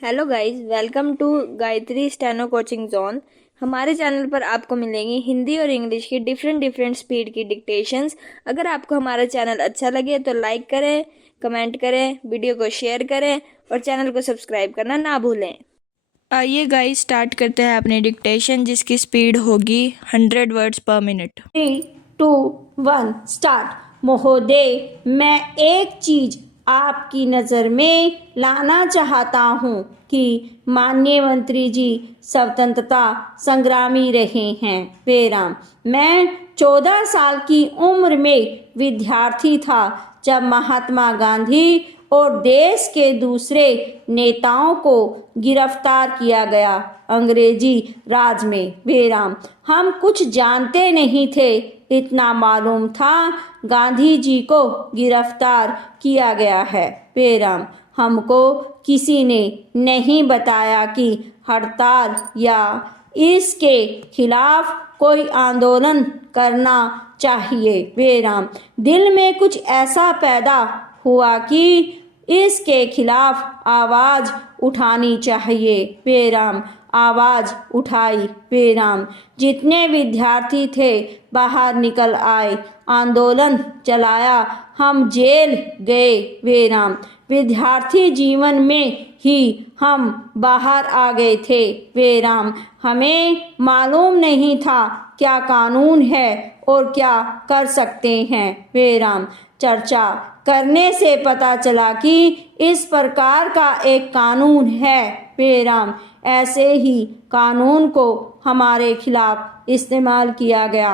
Hello guys, welcome to Gayatri steno coaching zone. हमारे channel पर आपको मिलेंगी हिंदी और इंग्लिश की डिफरेंट स्पीड की डिक्टेशंस। अगर आपको हमारा चैनल अच्छा लगे तो लाइक करें, कमेंट करें, वीडियो को शेयर करें और चैनल को सब्सक्राइब करना ना भूलें। आइए गाइस, स्टार्ट करते हैं अपनी डिक्टेशन, जिसकी स्पीड होगी 100 वर्ड्स पर मिनट। 3, 2, 1 स्टार्ट। महोदय, मैं एक चीज आपकी नज़र में लाना चाहता हूँ कि माननीय मंत्री जी स्वतंत्रता संग्रामी रहे हैं। बेराम, मैं 14 साल की उम्र में विद्यार्थी था जब महात्मा गांधी और देश के दूसरे नेताओं को गिरफ्तार किया गया अंग्रेजी राज में। बेराम, हम कुछ जानते नहीं थे, इतना मालूम था गांधी जी को गिरफ्तार किया गया है। बेराम, हमको किसी ने नहीं बताया कि हड़ताल या इसके खिलाफ कोई आंदोलन करना चाहिए। बेराम, दिल में कुछ ऐसा पैदा हुआ कि इसके खिलाफ आवाज उठानी चाहिए। बेराम, आवाज उठाई। बेराम, जितने विद्यार्थी थे बाहर निकल आए, आंदोलन चलाया, हम जेल गए। बेराम, विद्यार्थी जीवन में ही हम बाहर आ गए थे। बेराम, हमें मालूम नहीं था क्या कानून है और क्या कर सकते हैं। बेराम, चर्चा करने से पता चला कि इस प्रकार का एक कानून है। बेराम, ऐसे ही कानून को हमारे खिलाफ इस्तेमाल किया गया।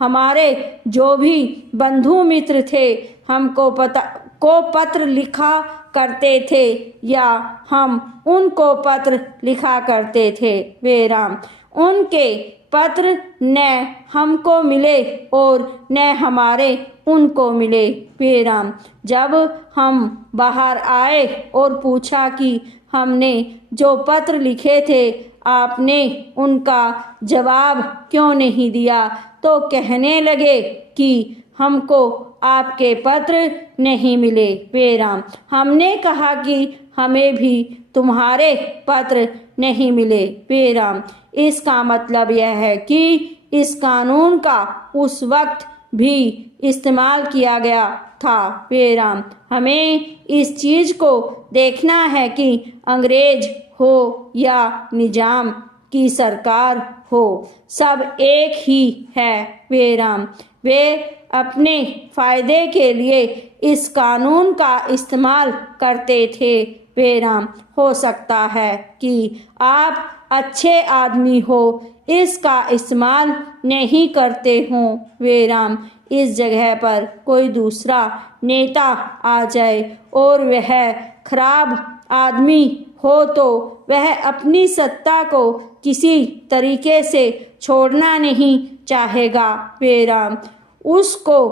हमारे जो भी बंधु मित्र थे हमको पत्र लिखा करते थे या हम उनको पत्र लिखा करते थे। बेराम, उनके पत्र न हमको मिले और न हमारे उनको मिले। बेराम, जब हम बाहर आए और पूछा कि हमने जो पत्र लिखे थे आपने उनका जवाब क्यों नहीं दिया, तो कहने लगे कि हमको आपके पत्र नहीं मिले। बेराम, हमने कहा कि हमें भी तुम्हारे पत्र नहीं मिले। बेराम, इसका मतलब यह है कि इस कानून का उस वक्त भी इस्तेमाल किया गया था। बेराम, हमें इस चीज को देखना है कि अंग्रेज हो या निजाम की सरकार हो, सब एक ही है। बेराम, वे अपने फायदे के लिए इस कानून का इस्तेमाल करते थे। बेराम, हो सकता है कि आप अच्छे आदमी हो, इसका इस्तेमाल नहीं करते हो। बेराम, इस जगह पर कोई दूसरा नेता आ जाए और वह खराब आदमी हो तो वह अपनी सत्ता को किसी तरीके से छोड़ना नहीं चाहेगा। बेराम, उसको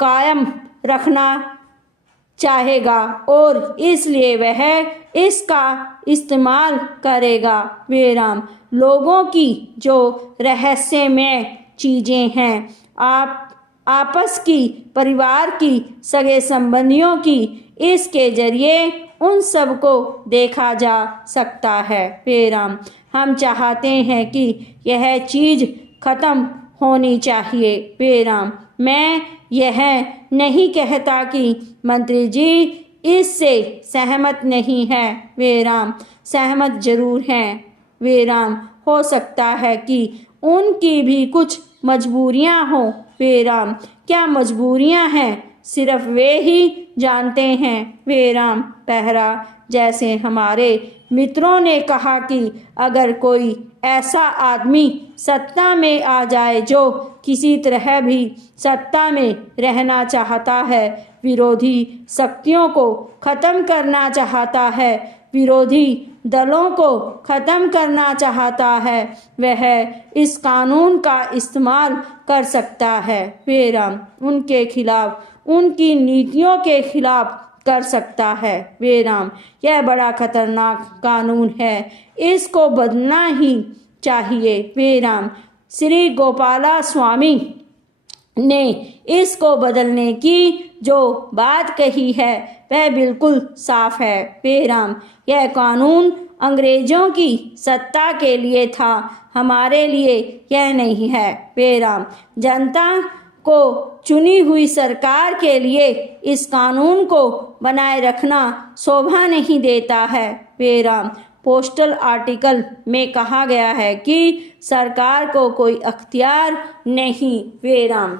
कायम रखना चाहेगा और इसलिए वह इसका इस्तेमाल करेगा। बेराम, लोगों की जो रहस्यमय चीज़ें हैं, आप आपस की, परिवार की, सगे संबंधियों की, इसके जरिए उन सब को देखा जा सकता है। बेराम, हम चाहते हैं कि यह चीज़ खत्म होनी चाहिए। बेराम, मैं यह नहीं कहता कि मंत्री जी इससे सहमत नहीं है। बेराम, सहमत जरूर हैं। बेराम, हो सकता है कि उनकी भी कुछ मजबूरियां हों। बेराम, क्या मजबूरियां हैं सिर्फ वे ही जानते हैं। बेराम, पहला, जैसे हमारे मित्रों ने कहा कि अगर कोई ऐसा आदमी सत्ता में आ जाए जो किसी तरह भी सत्ता में रहना चाहता है, विरोधी शक्तियों को खत्म करना चाहता है, विरोधी दलों को खत्म करना चाहता है, वह इस कानून का इस्तेमाल कर सकता है। बेराम, उनके खिलाफ, उनकी नीतियों के खिलाफ कर सकता है। बेराम, यह बड़ा खतरनाक कानून है, इसको बदलना ही चाहिए। बेराम, श्री गोपाला स्वामी ने इसको बदलने की जो बात कही है वह बिल्कुल साफ है। पेराम, यह कानून अंग्रेजों की सत्ता के लिए था, हमारे लिए यह नहीं है। पेराम, जनता को चुनी हुई सरकार के लिए इस कानून को बनाए रखना शोभा नहीं देता है। पेराम, पोस्टल आर्टिकल में कहा गया है कि सरकार को कोई अख्तियार नहीं। पेराम।